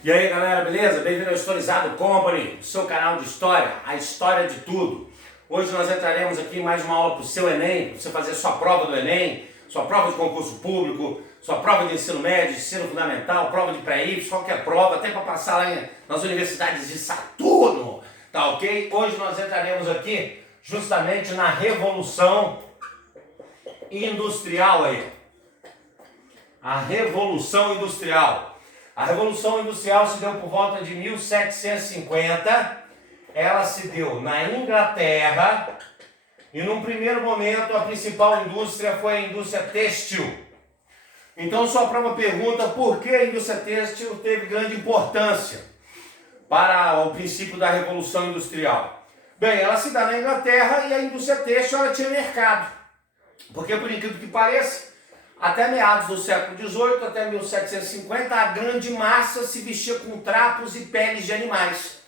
E aí galera, beleza? Bem-vindo ao Historizado Company, seu canal de história, a história de tudo. Hoje nós entraremos aqui em mais uma aula para o seu Enem, para você fazer sua prova do Enem, sua prova de concurso público, sua prova de ensino médio, ensino fundamental, prova de pré-IPS, qualquer prova, até para passar lá nas universidades de Saturno, tá ok? Hoje nós entraremos aqui justamente na Revolução Industrial aí. A Revolução Industrial. A Revolução Industrial se deu por volta de 1750, ela se deu na Inglaterra e num primeiro momento a principal indústria foi a indústria têxtil. Então sua prova pergunta por que a indústria têxtil teve grande importância para o princípio da Revolução Industrial. Bem, ela se dá na Inglaterra e a indústria têxtil ela tinha mercado, porque por incrível que pareça, até meados do século XVIII, até 1750, a grande massa se vestia com trapos e peles de animais.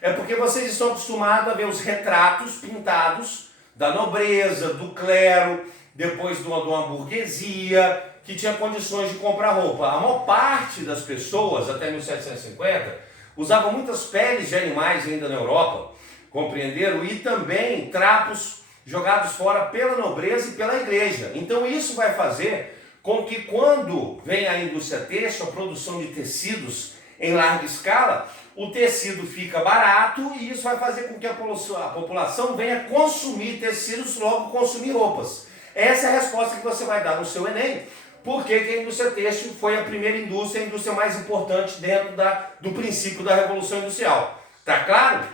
É porque vocês estão acostumados a ver os retratos pintados da nobreza, do clero, depois de uma burguesia, que tinha condições de comprar roupa. A maior parte das pessoas, até 1750, usavam muitas peles de animais ainda na Europa, compreenderam? E também trapos jogados fora pela nobreza e pela igreja. Então isso vai fazer com que quando vem a indústria têxtil, a produção de tecidos em larga escala, o tecido fica barato e isso vai fazer com que a população venha consumir tecidos, logo consumir roupas. Essa é a resposta que você vai dar no seu Enem. Por que a indústria têxtil foi a primeira indústria, a indústria mais importante dentro do princípio da Revolução Industrial? Tá claro?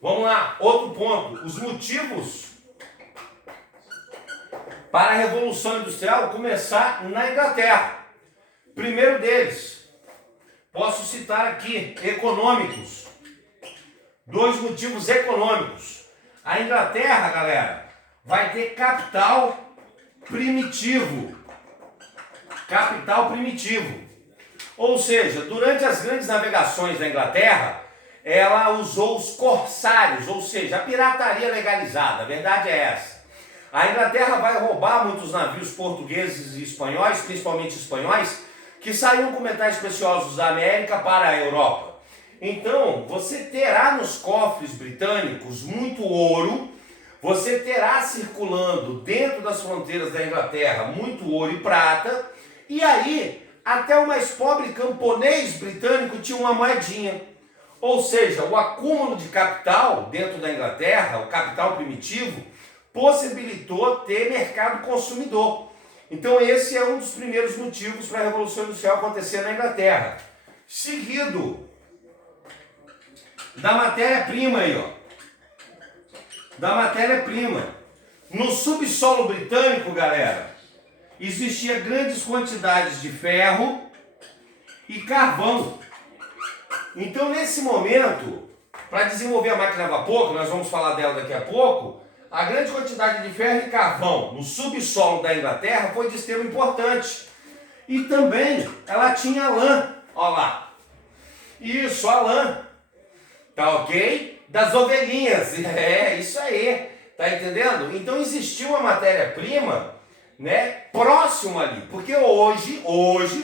Vamos lá, outro ponto, os motivos para a Revolução Industrial começar na Inglaterra. Primeiro deles, posso citar aqui, econômicos. Dois motivos econômicos. A Inglaterra, galera, vai ter capital primitivo. Capital primitivo. Ou seja, durante as grandes navegações da Inglaterra, ela usou os corsários, ou seja, a pirataria legalizada. A verdade é essa. A Inglaterra vai roubar muitos navios portugueses e espanhóis, principalmente espanhóis, que saíam com metais preciosos da América para a Europa. Então, você terá nos cofres britânicos muito ouro, você terá circulando dentro das fronteiras da Inglaterra muito ouro e prata, e aí até o mais pobre camponês britânico tinha uma moedinha. Ou seja, o acúmulo de capital dentro da Inglaterra, o capital primitivo, possibilitou ter mercado consumidor. Então esse é um dos primeiros motivos para a Revolução Industrial acontecer na Inglaterra. Seguido da matéria-prima aí, ó. Da matéria-prima. No subsolo britânico, galera, existia grandes quantidades de ferro e carvão. Então nesse momento, para desenvolver a máquina a vapor, que nós vamos falar dela daqui a pouco, a grande quantidade de ferro e carvão no subsolo da Inglaterra foi de extremo importante. E também ela tinha lã, ó lá. Isso, a lã. Tá ok? Das ovelhinhas. É, isso aí. Tá entendendo? Então existiu uma matéria-prima, né, próximo ali. Porque hoje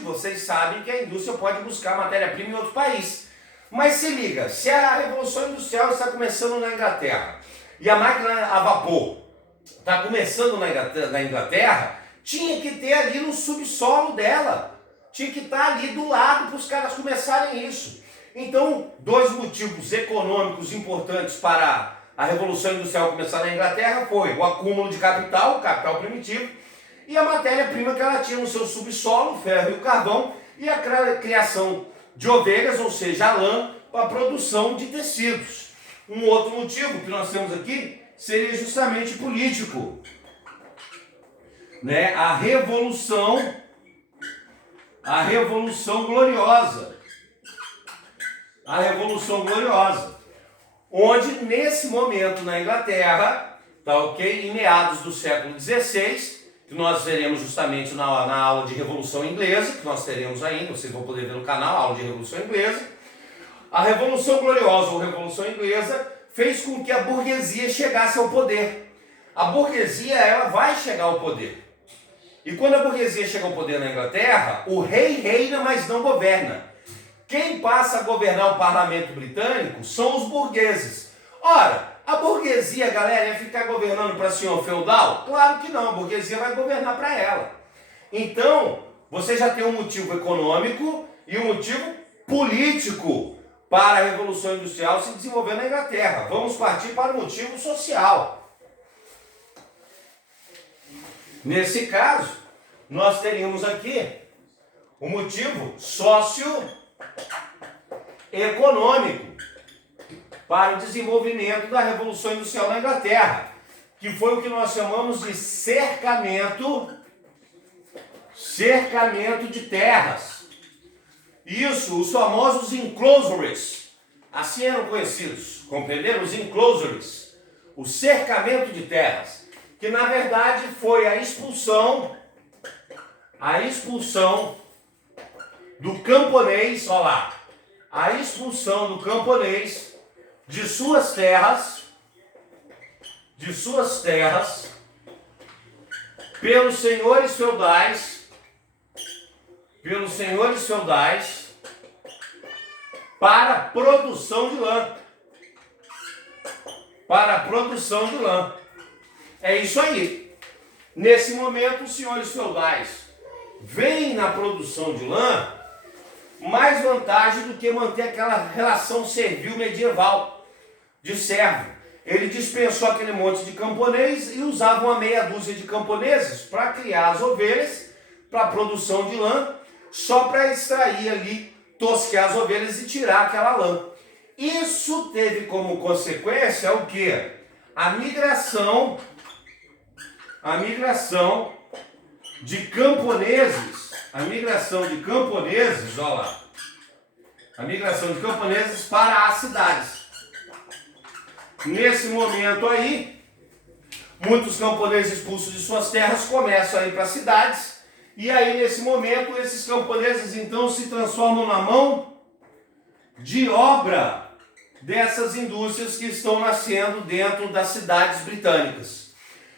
vocês sabem que a indústria pode buscar matéria-prima em outro país. Mas se liga, se a Revolução Industrial está começando na Inglaterra, e a máquina a vapor está começando na Inglaterra, tinha que ter ali no subsolo dela. Tinha que estar ali do lado para os caras começarem isso. Então, dois motivos econômicos importantes para a Revolução Industrial começar na Inglaterra foi o acúmulo de capital, o capital primitivo, e a matéria-prima que ela tinha no seu subsolo, o ferro e o carvão, e a criação de ovelhas, ou seja, a lã, para a produção de tecidos. Um outro motivo que nós temos aqui seria justamente político, né? A Revolução Gloriosa. A Revolução Gloriosa. Onde, nesse momento na Inglaterra, tá ok? Em meados do século XVI, que nós veremos justamente na aula de Revolução Inglesa, que nós teremos ainda, vocês vão poder ver no canal, a aula de Revolução Inglesa. A Revolução Gloriosa ou Revolução Inglesa fez com que a burguesia chegasse ao poder. A burguesia, ela vai chegar ao poder. E quando a burguesia chega ao poder na Inglaterra, o rei reina, mas não governa. Quem passa a governar o parlamento britânico são os burgueses. Ora, a burguesia, galera, ia ficar governando para senhor feudal? Claro que não, a burguesia vai governar para ela. Então, você já tem um motivo econômico e um motivo político para a Revolução Industrial se desenvolver na Inglaterra. Vamos partir para o motivo social. Nesse caso, nós teríamos aqui o motivo socioeconômico para o desenvolvimento da Revolução Industrial na Inglaterra, que foi o que nós chamamos de cercamento de terras. Isso, os famosos enclosures, assim eram conhecidos, compreenderam? Os enclosures, o cercamento de terras, que na verdade foi a expulsão do camponês, olha lá, a expulsão do camponês de suas terras pelos senhores feudais para a produção de lã. É isso aí. Nesse momento, os senhores feudais veem na produção de lã mais vantagem do que manter aquela relação servil medieval de servo. Ele dispensou aquele monte de camponês e usava uma meia dúzia de camponeses para criar as ovelhas, para a produção de lã, só para extrair ali, tosquear as ovelhas e tirar aquela lã. Isso teve como consequência o quê? A migração de camponeses, olha lá, a migração de camponeses para as cidades. Nesse momento aí, muitos camponeses expulsos de suas terras começam a ir para as cidades, e aí nesse momento esses camponeses então se transformam na mão de obra dessas indústrias que estão nascendo dentro das cidades britânicas.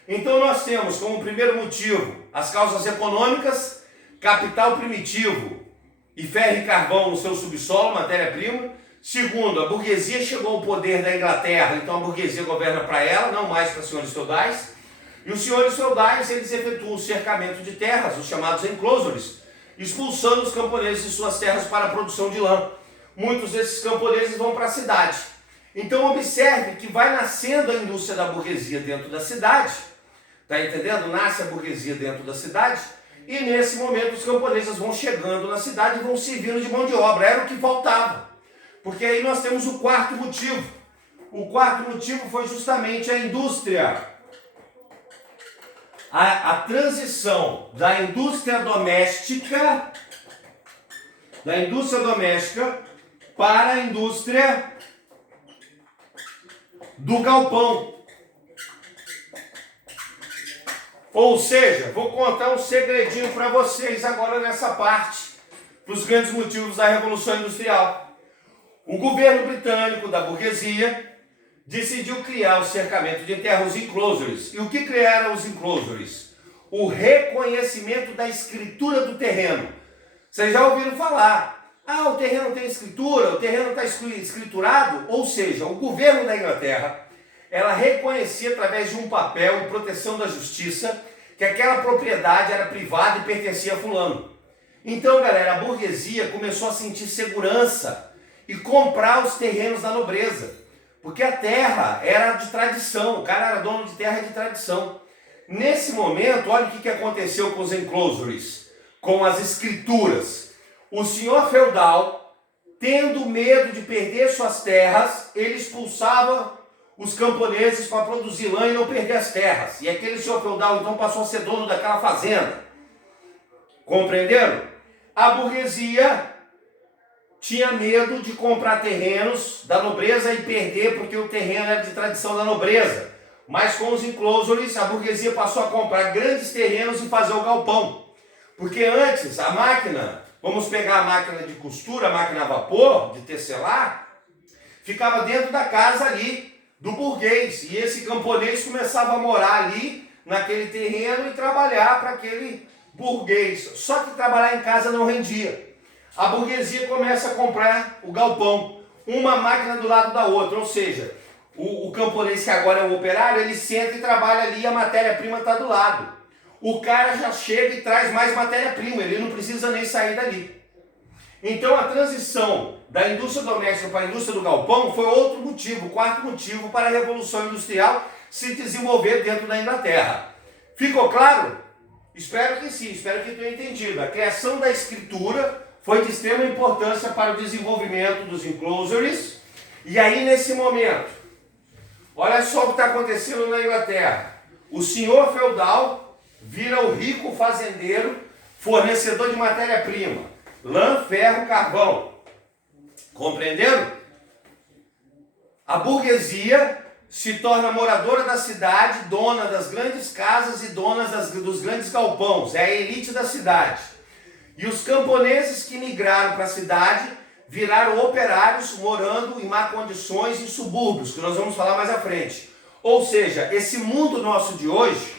Então nós temos como primeiro motivo as causas econômicas, capital primitivo e ferro e carvão no seu subsolo, matéria-prima. Segundo, a burguesia chegou ao poder da Inglaterra, então a burguesia governa para ela, não mais para senhores feudais. E os senhores feudais, eles efetuam o cercamento de terras, os chamados enclosures, expulsando os camponeses de suas terras para a produção de lã. Muitos desses camponeses vão para a cidade. Então observe que vai nascendo a indústria da burguesia dentro da cidade, tá entendendo? Nasce a burguesia dentro da cidade, e nesse momento os camponeses vão chegando na cidade e vão servindo de mão de obra, era o que faltava. Porque aí nós temos o quarto motivo. O quarto motivo foi justamente a indústria. A transição da indústria doméstica para a indústria do galpão. Ou seja, vou contar um segredinho para vocês agora nessa parte, dos grandes motivos da Revolução Industrial. O governo britânico da burguesia decidiu criar o cercamento de terra, os enclosures. E o que criaram os enclosures? O reconhecimento da escritura do terreno. Vocês já ouviram falar? Ah, o terreno tem escritura, o terreno está escriturado. Ou seja, o governo da Inglaterra, ela reconhecia através de um papel de proteção da justiça que aquela propriedade era privada e pertencia a fulano. Então, galera, a burguesia começou a sentir segurança e comprar os terrenos da nobreza, porque a terra era de tradição, o cara era dono de terra de tradição. Nesse momento, olha o que aconteceu com os enclosures, com as escrituras. O senhor feudal, tendo medo de perder suas terras, ele expulsava os camponeses para produzir lã e não perder as terras. E aquele senhor feudal então passou a ser dono daquela fazenda. Compreenderam? A burguesia tinha medo de comprar terrenos da nobreza e perder porque o terreno era de tradição da nobreza. Mas com os enclosures, a burguesia passou a comprar grandes terrenos e fazer o galpão. Porque antes, a máquina, vamos pegar a máquina de costura, a máquina a vapor, de tecelar, ficava dentro da casa ali do burguês. E esse camponês começava a morar ali, naquele terreno, e trabalhar para aquele burguês. Só que trabalhar em casa não rendia. A burguesia começa a comprar o galpão, uma máquina do lado da outra, ou seja, o camponês que agora é o operário, ele senta e trabalha ali e a matéria-prima está do lado. O cara já chega e traz mais matéria-prima, ele não precisa nem sair dali. Então a transição da indústria doméstica para a indústria do galpão foi outro motivo, quarto motivo para a Revolução Industrial se desenvolver dentro da Inglaterra. Ficou claro? Espero que sim, espero que tenha entendido. A criação da escritura foi de extrema importância para o desenvolvimento dos enclosures. E aí nesse momento, olha só o que está acontecendo na Inglaterra. O senhor feudal vira o rico fazendeiro, fornecedor de matéria-prima. Lã, ferro, carvão. Compreendendo? A burguesia se torna moradora da cidade, dona das grandes casas e dona dos grandes galpões. É a elite da cidade. E os camponeses que migraram para a cidade viraram operários morando em má condições em subúrbios, que nós vamos falar mais à frente. Ou seja, esse mundo nosso de hoje,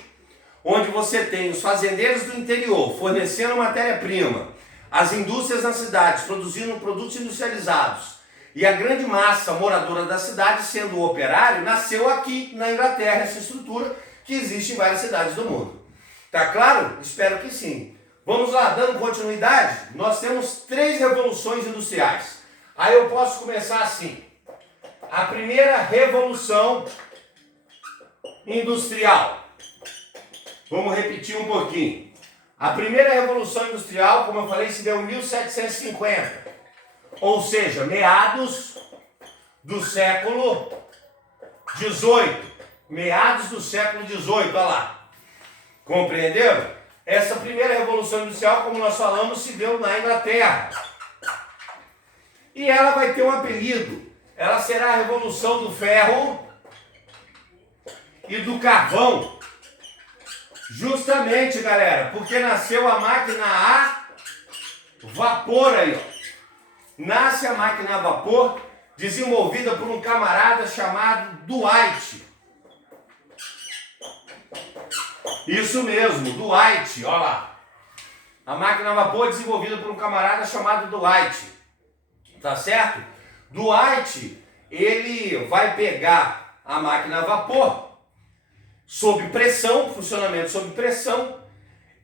onde você tem os fazendeiros do interior fornecendo matéria-prima, as indústrias nas cidades produzindo produtos industrializados e a grande massa moradora da cidade sendo o operário, nasceu aqui na Inglaterra, essa estrutura que existe em várias cidades do mundo. Tá claro? Espero que sim. Vamos lá, dando continuidade, nós temos 3 revoluções industriais. Aí eu posso começar assim. A primeira revolução industrial. Vamos repetir um pouquinho. A primeira revolução industrial, como eu falei, se deu em 1750. Ou seja, meados do século XVIII. Meados do século XVIII, olha lá. Compreenderam? Essa primeira revolução industrial, como nós falamos, se deu na Inglaterra. E ela vai ter um apelido. Ela será a revolução do ferro e do carvão. Justamente, galera, porque nasceu a máquina a vapor aí, ó. Nasce a máquina a vapor, desenvolvida por um camarada chamado Dwight. Isso mesmo, Dwight, olha lá. A máquina a vapor desenvolvida por um camarada chamado Dwight. Tá certo? Dwight, ele vai pegar a máquina a vapor sob pressão, funcionamento sob pressão,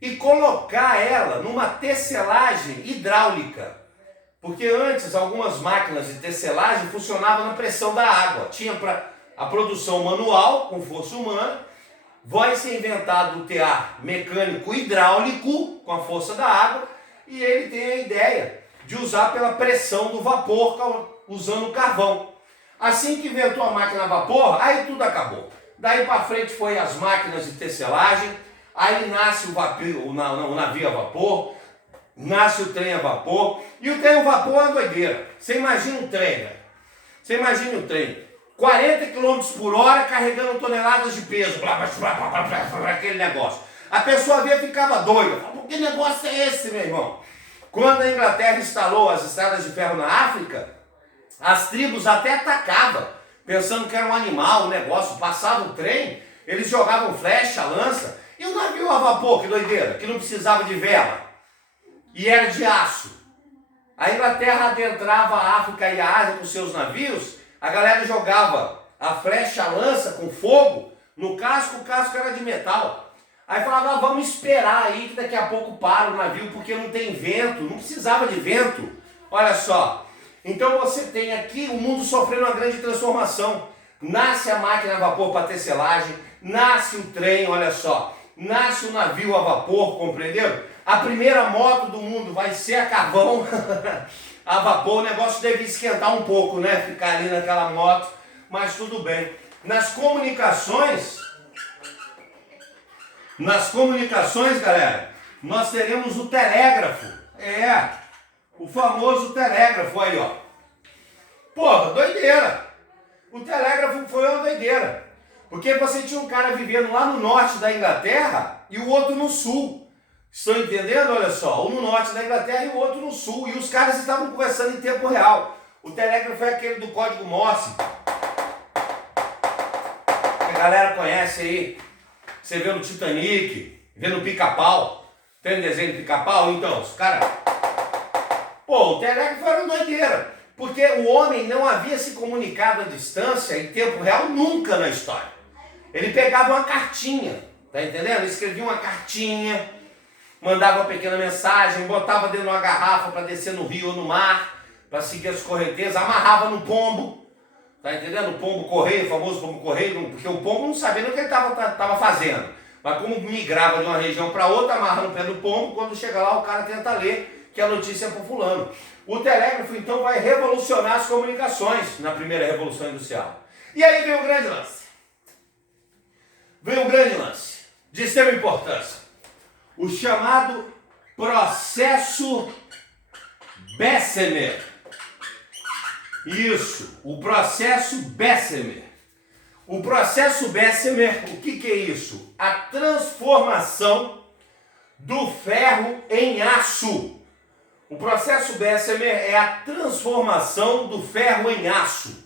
e colocar ela numa tecelagem hidráulica. Porque antes algumas máquinas de tecelagem funcionavam na pressão da água. Tinha a produção manual, com força humana, vai ser inventado o tear mecânico hidráulico, com a força da água, e ele tem a ideia de usar pela pressão do vapor, usando carvão. Assim que inventou a máquina a vapor, aí tudo acabou. Daí para frente foi as máquinas de tecelagem, aí nasce o navio a vapor, nasce o trem a vapor, e o trem a vapor é uma doideira. Você imagina um trem, velho. Você imagina um trem, 40 km por hora carregando toneladas de peso, blá, blá, blá, blá, blá, blá, aquele negócio. A pessoa via ficava doida. Que negócio é esse, meu irmão? Quando a Inglaterra instalou as estradas de ferro na África, as tribos até atacavam, pensando que era um animal, um negócio. Passava o trem, eles jogavam flecha, lança, e o navio a vapor, que doideira, que não precisava de vela, e era de aço. A Inglaterra adentrava a África e a Ásia com seus navios, a galera jogava a flecha, a lança com fogo no casco, o casco era de metal. Aí falava, vamos esperar aí que daqui a pouco para o navio, porque não tem vento, não precisava de vento. Olha só, então você tem aqui o mundo sofrendo uma grande transformação. Nasce a máquina a vapor para tecelagem, nasce o trem, olha só, nasce o navio a vapor, compreenderam? A primeira moto do mundo vai ser a carvão, a vapor, o negócio deve esquentar um pouco, né? Ficar ali naquela moto, mas tudo bem. Nas comunicações, galera, nós teremos o telégrafo. É, o famoso telégrafo aí, ó. Porra, doideira. O telégrafo foi uma doideira. Porque você tinha um cara vivendo lá no norte da Inglaterra e o outro no sul. Estão entendendo? Olha só, um no norte da Inglaterra e o outro no sul. E os caras estavam conversando em tempo real. O telégrafo é aquele do código Morse. Que a galera conhece aí. Você vê no Titanic, vê no Pica-Pau. Tem desenho do Pica-Pau? Então, os caras Pô, o telégrafo era uma doideira, porque o homem não havia se comunicado à distância em tempo real nunca na história. Ele pegava uma cartinha, tá entendendo? Ele escrevia uma cartinha, mandava uma pequena mensagem, botava dentro de uma garrafa para descer no rio ou no mar, para seguir as correntezas, amarrava no pombo, tá entendendo? O pombo correio, o famoso pombo correio, porque o pombo não sabia nem o que ele estava fazendo. Mas como migrava de uma região para outra, amarra no pé do pombo, quando chega lá o cara tenta ler que a notícia é para fulano. O telégrafo então vai revolucionar as comunicações na primeira revolução industrial. E aí vem o grande lance. Vem o grande lance, de extrema importância. O chamado processo Bessemer. Isso, o processo Bessemer. O processo Bessemer, o que é isso? A transformação do ferro em aço. O processo Bessemer é a transformação do ferro em aço,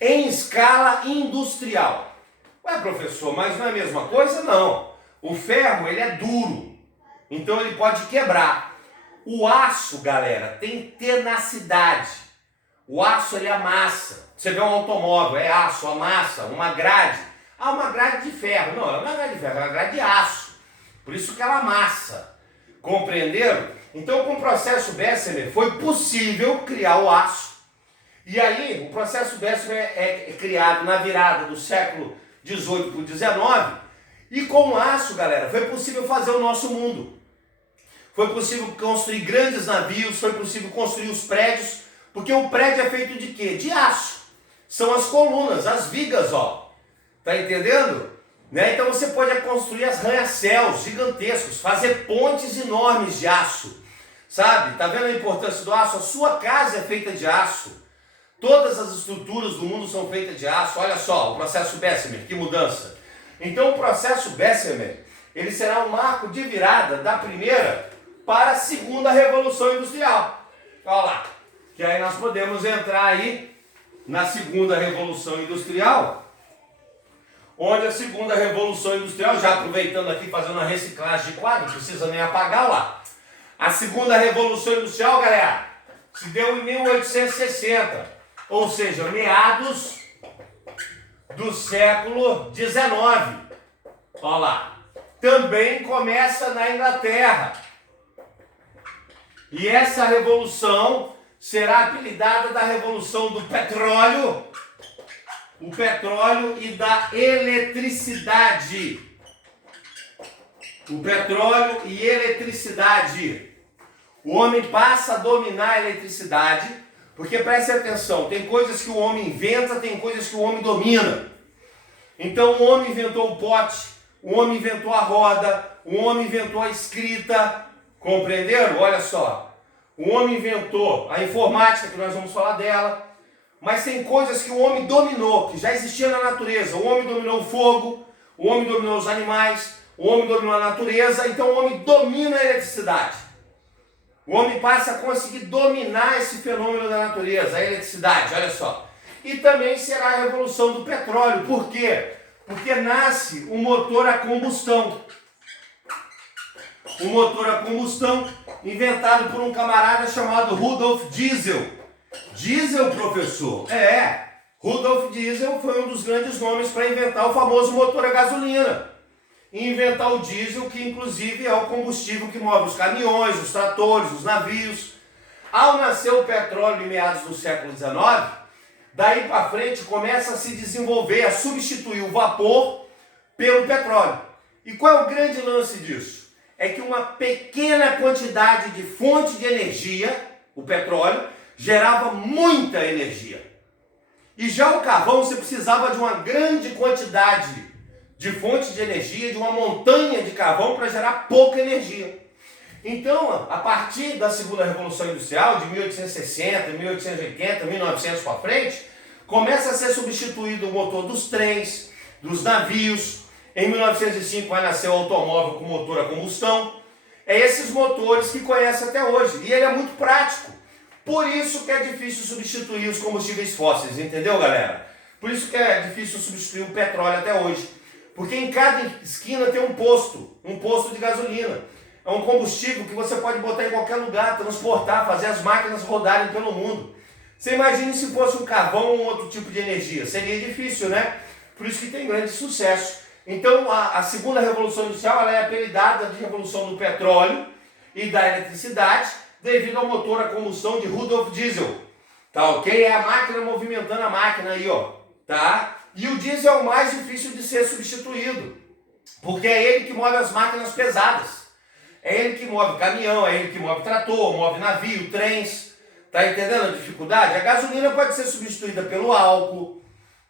em escala industrial. Ué, professor, mas não é a mesma coisa? Não. O ferro, ele é duro, então ele pode quebrar. O aço, galera, tem tenacidade. O aço, ele amassa. Você vê um automóvel, é aço, amassa, uma grade. Ah, uma grade de ferro. Não, não é uma grade de ferro, é uma grade de aço. Por isso que ela amassa. Compreenderam? Então, com o processo Bessemer, foi possível criar o aço. E aí, o processo Bessemer é criado na virada do século XVIII para o XIX. E com o aço, galera, foi possível fazer o nosso mundo. Foi possível construir grandes navios, foi possível construir os prédios, porque o prédio é feito de quê? De aço. São as colunas, as vigas, ó. Tá entendendo? Né? Então você pode construir as arranha-céus gigantescos, fazer pontes enormes de aço. Sabe? Tá vendo a importância do aço? A sua casa é feita de aço. Todas as estruturas do mundo são feitas de aço. Olha só, o processo Bessemer, que mudança. Então o processo Bessemer, ele será um marco de virada da primeira para a segunda revolução industrial. Olha lá, que aí nós podemos entrar aí na segunda revolução industrial, onde a segunda revolução industrial, já aproveitando aqui, fazendo uma reciclagem de quadro, não precisa nem apagar lá. A segunda revolução industrial, galera, se deu em 1860, ou seja, meados do século XIX. Olha lá. Também começa na Inglaterra. E essa revolução será apelidada da revolução do petróleo, o petróleo e da eletricidade. O petróleo e eletricidade. O homem passa a dominar a eletricidade, porque preste atenção, tem coisas que o homem inventa, tem coisas que o homem domina. Então o homem inventou o pote, o homem inventou a roda, o homem inventou a escrita, compreenderam? Olha só, o homem inventou a informática, que nós vamos falar dela, mas tem coisas que o homem dominou, que já existiam na natureza. O homem dominou o fogo, o homem dominou os animais, o homem dominou a natureza, então o homem domina a eletricidade. O homem passa a conseguir dominar esse fenômeno da natureza, a eletricidade, olha só. E também será a revolução do petróleo. Por quê? Porque nasce um motor a combustão. Um motor a combustão inventado por um camarada chamado Rudolf Diesel. Diesel, professor? É. Rudolf Diesel foi um dos grandes nomes para inventar o famoso motor a gasolina. E inventar o diesel, que inclusive é o combustível que move os caminhões, os tratores, os navios. Ao nascer o petróleo em meados do século XIX, daí para frente começa a se desenvolver, a substituir o vapor pelo petróleo. E qual é o grande lance disso? É que uma pequena quantidade de fonte de energia, o petróleo, gerava muita energia. E já o carvão, você precisava de uma grande quantidade de fonte de energia, de uma montanha de carvão para gerar pouca energia. Então, a partir da segunda revolução industrial, de 1860, 1880, 1900 para frente, começa a ser substituído o motor dos trens, dos navios. Em 1905 vai nascer o automóvel com motor a combustão. É esses motores que conhece até hoje. E ele é muito prático. Por isso que é difícil substituir os combustíveis fósseis, entendeu, galera? Por isso que é difícil substituir o petróleo até hoje. Porque em cada esquina tem um posto de gasolina. É um combustível que você pode botar em qualquer lugar, transportar, fazer as máquinas rodarem pelo mundo. Você imagine se fosse um carvão ou um outro tipo de energia. Seria difícil, né? Por isso que tem grande sucesso. Então, a segunda revolução industrial ela é apelidada de revolução do petróleo e da eletricidade, devido ao motor a combustão de Rudolf Diesel. Tá ok? É a máquina movimentando a máquina aí, ó. Tá? E o diesel é o mais difícil de ser substituído, porque é ele que move as máquinas pesadas. É ele que move caminhão, é ele que move trator, move navio, trens. Tá entendendo a dificuldade? A gasolina pode ser substituída pelo álcool,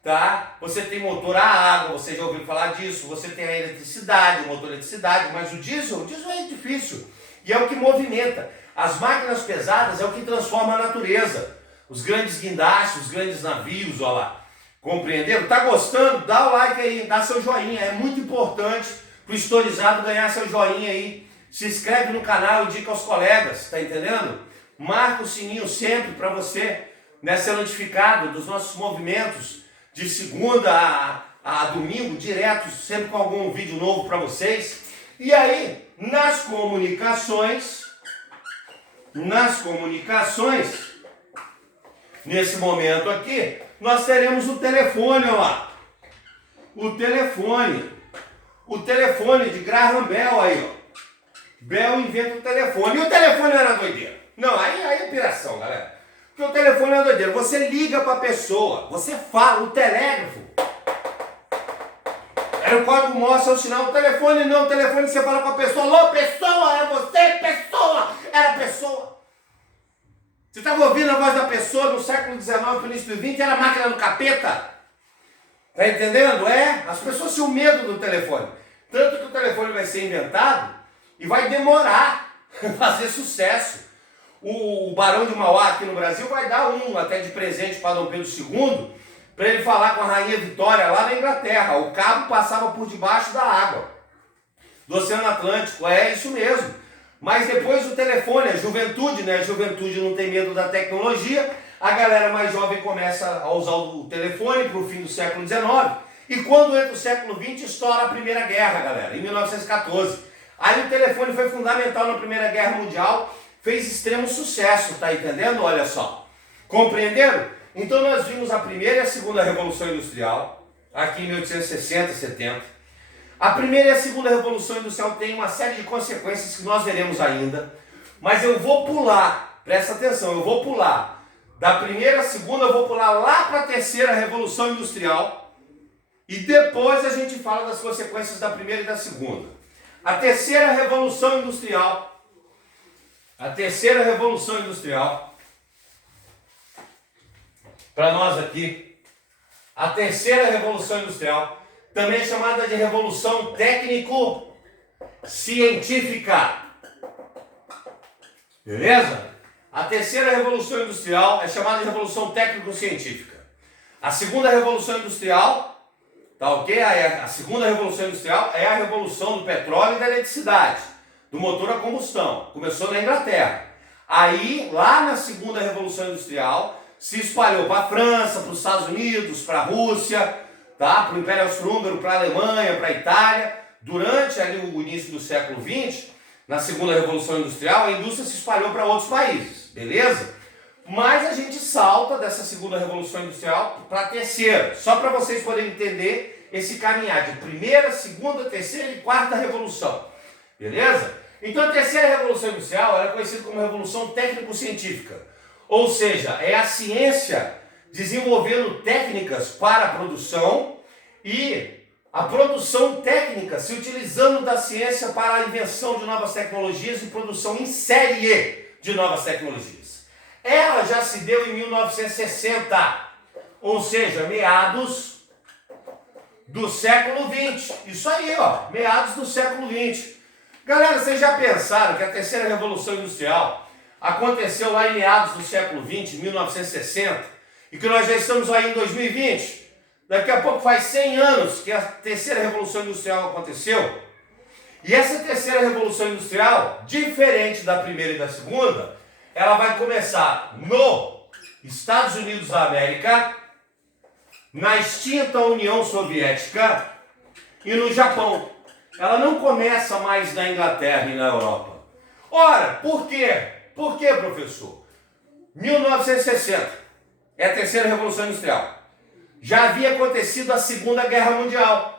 tá? Você tem motor a água, você já ouviu falar disso. Você tem a eletricidade, o motor a eletricidade, mas o diesel é difícil. E é o que movimenta. As máquinas pesadas é o que transforma a natureza. Os grandes guindastes, os grandes navios, ó lá. Compreenderam? Tá gostando? Dá o like aí, dá seu joinha. É muito importante pro Historizado ganhar seu joinha aí. Se inscreve no canal, indica aos colegas, tá entendendo? Marca o sininho sempre para você, né, ser notificado dos nossos movimentos de segunda a domingo, direto, sempre com algum vídeo novo para vocês. E aí, nas comunicações, nesse momento aqui, nós teremos o telefone, ó lá. O telefone de Graham Bell aí, ó. Bell inventa o telefone. E o telefone era doideira. Não, aí é piração, galera. Porque o telefone é doideira. Você liga para a pessoa, você fala, o telégrafo. Era o código Morse, é o sinal. O telefone não, o telefone você fala com a pessoa. Alô, pessoa, é você, pessoa. Era a pessoa. Você estava ouvindo a voz da pessoa no século XIX, no início do XX, era a máquina do capeta. Tá entendendo? As pessoas tinham medo do telefone. Tanto que o telefone vai ser inventado e vai demorar a fazer sucesso. O Barão de Mauá aqui no Brasil vai dar um até de presente para Dom Pedro II, para ele falar com a Rainha Vitória lá na Inglaterra. O cabo passava por debaixo da água, do Oceano Atlântico, é isso mesmo. Mas depois o telefone, a juventude, né? A juventude não tem medo da tecnologia, a galera mais jovem começa a usar o telefone para o fim do século XIX, e quando entra o século XX, estoura a Primeira Guerra, galera, em 1914. Aí o telefone foi fundamental na Primeira Guerra Mundial, fez extremo sucesso, tá entendendo? Olha só. Compreenderam? Então nós vimos a primeira e a segunda Revolução Industrial, aqui em 1860, 70. A primeira e a segunda Revolução Industrial tem uma série de consequências que nós veremos ainda, mas eu vou pular, presta atenção, eu vou pular da primeira à segunda, eu vou pular lá para a terceira Revolução Industrial, e depois a gente fala das consequências da primeira e da segunda. A terceira Revolução Industrial, para nós aqui, a terceira Revolução Industrial, também é chamada de Revolução Técnico-Científica. Beleza? A terceira Revolução Industrial é chamada de Revolução Técnico-Científica. A segunda Revolução Industrial, tá ok? A segunda Revolução Industrial é a revolução do petróleo e da eletricidade, do motor a combustão. Começou na Inglaterra. Aí, lá na segunda Revolução Industrial, se espalhou para a França, para os Estados Unidos, para a Rússia, tá? Para o Império Austro-Húngaro, para a Alemanha, para a Itália. Durante ali, o início do século XX, na segunda Revolução Industrial, a indústria se espalhou para outros países, beleza? Mas a gente salta dessa segunda Revolução Industrial para a terceira, só para vocês poderem entender esse caminhar de primeira, segunda, terceira e quarta Revolução, beleza? Então a terceira Revolução Industrial era conhecida como Revolução Técnico-Científica, ou seja, é a ciência desenvolvendo técnicas para a produção e a produção técnica se utilizando da ciência para a invenção de novas tecnologias e produção em série de novas tecnologias. Ela já se deu em 1960, ou seja, meados do século XX. Isso aí, ó, meados do século XX. Galera, vocês já pensaram que a terceira Revolução Industrial aconteceu lá em meados do século XX, 1960, e que nós já estamos aí em 2020? Daqui a pouco faz 100 anos que a terceira Revolução Industrial aconteceu. E essa terceira Revolução Industrial, diferente da primeira e da segunda, ela vai começar nos Estados Unidos da América, na extinta União Soviética e no Japão. ela não começa mais na Inglaterra e na Europa. Ora, por quê? Por quê, professor? 1960 é a terceira Revolução Industrial. Já havia acontecido a Segunda Guerra Mundial.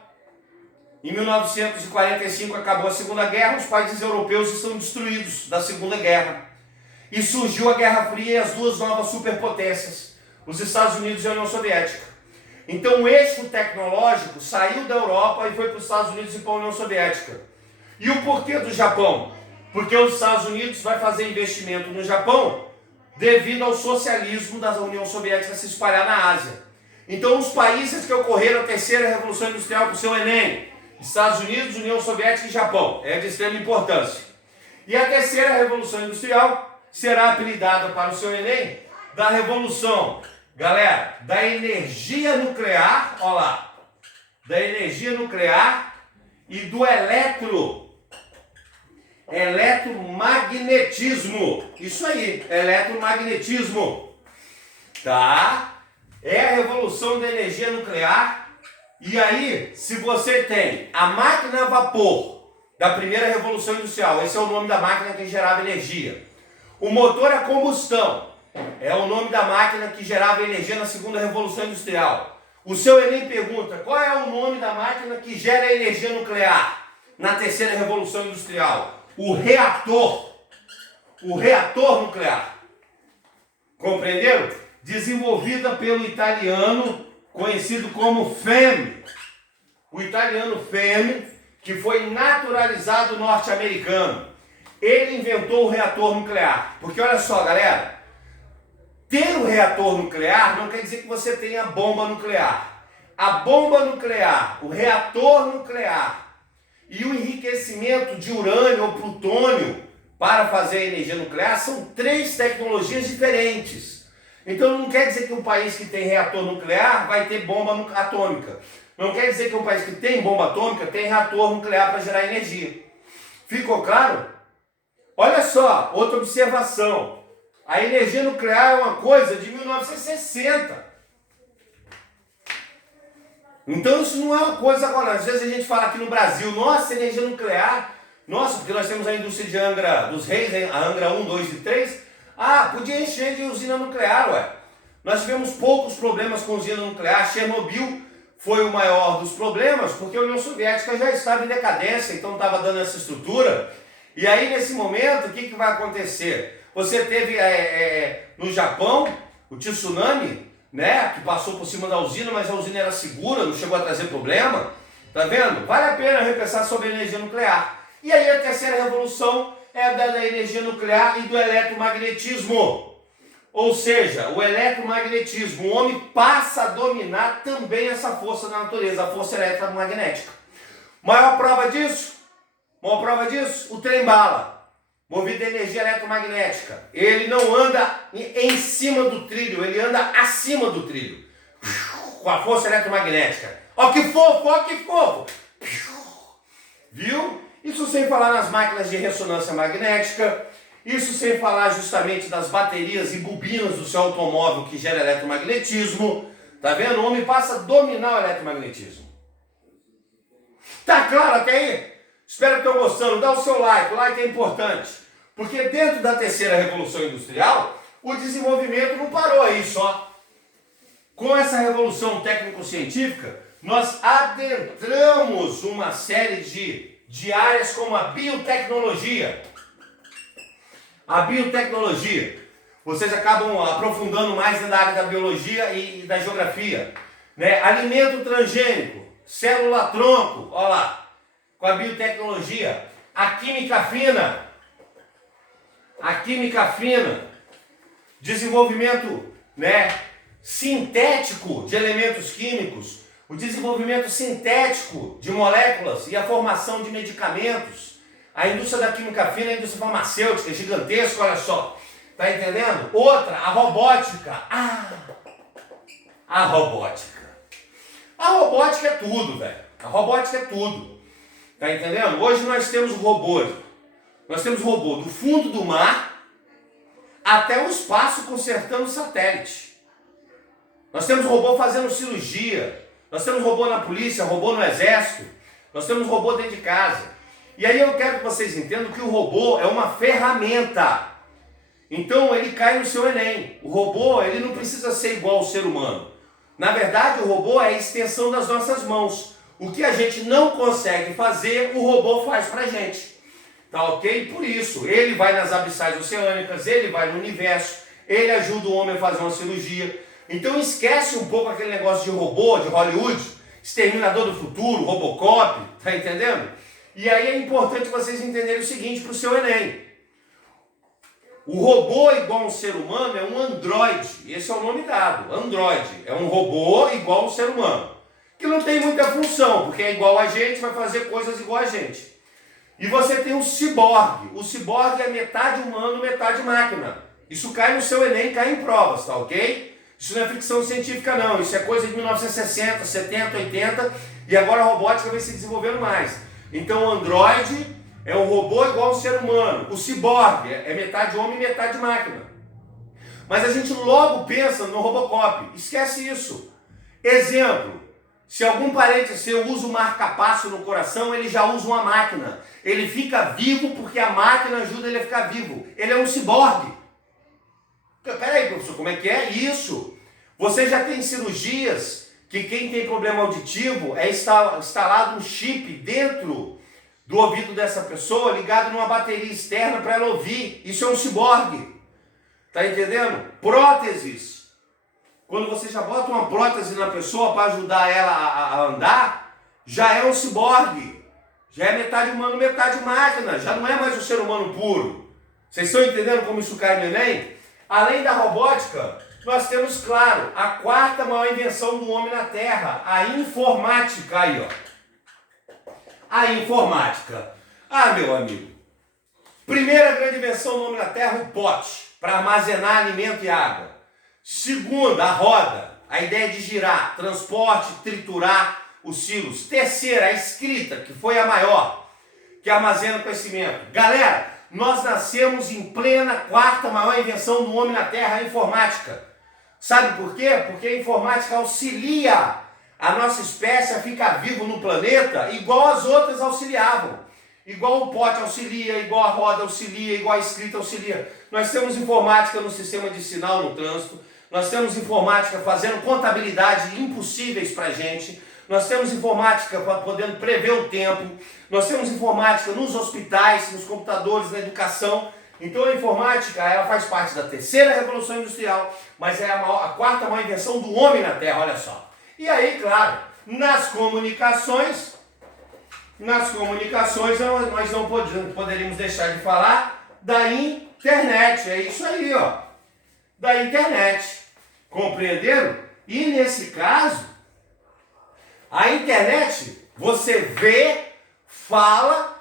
Em 1945 acabou a Segunda Guerra, os países europeus estão destruídos da Segunda Guerra. E surgiu a Guerra Fria e as duas novas superpotências, os Estados Unidos e a União Soviética. Então o eixo tecnológico saiu da Europa e foi para os Estados Unidos e para a União Soviética. E o porquê do Japão? Porque os Estados Unidos vai fazer investimento no Japão devido ao socialismo da União Soviética se espalhar na Ásia. Então os países que ocorreram a terceira Revolução Industrial para o seu Enem, Estados Unidos, União Soviética e Japão, é de extrema importância. E a terceira Revolução Industrial será apelidada para o seu Enem da Revolução, galera, da energia nuclear, olha lá, da energia nuclear e do eletromagnetismo. Isso aí, eletromagnetismo, tá? É a revolução da energia nuclear. E aí, se você tem a máquina a vapor da primeira revolução industrial, esse é o nome da máquina que gerava energia. O motor a combustão é o nome da máquina que gerava energia na segunda revolução industrial. O seu Enem pergunta, qual é o nome da máquina que gera energia nuclear na terceira revolução industrial? O reator. O reator nuclear. Compreenderam? Desenvolvida pelo italiano conhecido como Fem. O italiano Fem, que foi naturalizado norte-americano. Ele inventou o reator nuclear. Porque olha só, galera, ter o reator nuclear não quer dizer que você tenha bomba nuclear. A bomba nuclear, o reator nuclear e o enriquecimento de urânio ou plutônio para fazer a energia nuclear são três tecnologias diferentes. Então não quer dizer que um país que tem reator nuclear vai ter bomba atômica. Não quer dizer que um país que tem bomba atômica tem reator nuclear para gerar energia. Ficou claro? Olha só, outra observação. A energia nuclear é uma coisa de 1960. Então isso não é uma coisa agora. Às vezes a gente fala aqui no Brasil, nossa, energia nuclear, nossa, porque nós temos a indústria de Angra dos Reis, a Angra 1, 2 e 3. Ah, podia encher de usina nuclear, ué. Nós tivemos poucos problemas com usina nuclear. Chernobyl foi o maior dos problemas, porque a União Soviética já estava em decadência, então estava dando essa estrutura. E aí, nesse momento, o que vai acontecer? Você teve no Japão o tsunami, né, que passou por cima da usina, mas a usina era segura, não chegou a trazer problema. Tá vendo? Vale a pena repensar sobre a energia nuclear. E aí a terceira revolução é da energia nuclear e do eletromagnetismo. Ou seja, o eletromagnetismo, o homem passa a dominar também essa força da natureza, a força eletromagnética. Maior prova disso? O trem-bala, movido a energia eletromagnética. Ele não anda em cima do trilho, ele anda acima do trilho, com a força eletromagnética. Ó que fofo, ó que fofo! Viu? Isso sem falar nas máquinas de ressonância magnética, isso sem falar justamente das baterias e bobinas do seu automóvel que gera eletromagnetismo. Tá vendo? O homem passa a dominar o eletromagnetismo. Tá claro até aí? Espero que estão gostando. Dá o seu like, o like é importante. Porque dentro da terceira revolução industrial, o desenvolvimento não parou aí só. Com essa revolução técnico-científica, nós adentramos uma série de áreas como a biotecnologia. A biotecnologia, vocês acabam aprofundando mais na área da biologia e da geografia, né? Alimento transgênico, célula-tronco, olha lá, com a biotecnologia. A química fina, desenvolvimento, né, sintético de elementos químicos, o desenvolvimento sintético de moléculas e a formação de medicamentos. A indústria da química fina, a indústria farmacêutica, gigantesca, olha só. Tá entendendo? Outra, a robótica. A robótica. A robótica é tudo, velho. A robótica é tudo. Tá entendendo? Hoje nós temos robôs. Nós temos robô do fundo do mar até o espaço consertando satélite. Nós temos robô fazendo cirurgia. Nós temos robô na polícia, robô no exército. Nós temos robô dentro de casa. E aí eu quero que vocês entendam que o robô é uma ferramenta. Então ele cai no seu Enem. O robô, ele não precisa ser igual ao ser humano. Na verdade, o robô é a extensão das nossas mãos. O que a gente não consegue fazer, o robô faz pra gente. Tá ok? Por isso, ele vai nas abissais oceânicas, ele vai no universo, ele ajuda o homem a fazer uma cirurgia. Então esquece um pouco aquele negócio de robô, de Hollywood, Exterminador do Futuro, Robocop, tá entendendo? E aí é importante vocês entenderem o seguinte para o seu Enem. O robô igual a um ser humano é um androide. Esse é o nome dado, androide. É um robô igual a um ser humano. Que não tem muita função, porque é igual a gente, vai fazer coisas igual a gente. E você tem o ciborgue. O ciborgue é metade humano, metade máquina. Isso cai no seu Enem, cai em provas, tá ok? Isso não é ficção científica não, isso é coisa de 1960, 70, 80, e agora a robótica vem se desenvolvendo mais. Então o androide é um robô igual ao ser humano. O ciborgue é metade homem e metade máquina. Mas a gente logo pensa no Robocop. Esquece isso. Exemplo. Se algum parente seu usa um marca-passo no coração, ele já usa uma máquina. Ele fica vivo porque a máquina ajuda ele a ficar vivo. Ele é um ciborgue. Peraí, professor, como é que é isso? Você já tem cirurgias que quem tem problema auditivo é instalado um chip dentro do ouvido dessa pessoa, ligado numa bateria externa para ela ouvir. Isso é um ciborgue. Tá entendendo? Próteses. Quando você já bota uma prótese na pessoa para ajudar ela a andar, já é um ciborgue. Já é metade humano, metade máquina. Já não é mais um ser humano puro. Vocês estão entendendo como isso cai no Enem? Além da robótica, nós temos, claro, a quarta maior invenção do homem na Terra, a informática. Aí, ó. A informática. Ah, meu amigo. Primeira grande invenção do homem na Terra, o pote, para armazenar alimento e água. Segunda, a roda, a ideia de girar, transporte, triturar os silos. Terceira, a escrita, que foi a maior, que armazena conhecimento. Galera, nós nascemos em plena quarta maior invenção do homem na Terra, a informática. Sabe por quê? Porque a informática auxilia a nossa espécie a ficar vivo no planeta igual as outras auxiliavam. Igual o pote auxilia, igual a roda auxilia, igual a escrita auxilia. Nós temos informática no sistema de sinal no trânsito, nós temos informática fazendo contabilidade impossíveis para a gente, nós temos informática podendo prever o tempo, nós temos informática nos hospitais, nos computadores, na educação. Então a informática ela faz parte da terceira revolução industrial, mas é a quarta maior invenção do homem na Terra, olha só. E aí, claro, nas comunicações nós não poderíamos deixar de falar da internet. É isso aí, ó. Da internet. Compreenderam? E nesse caso, a internet, você vê, fala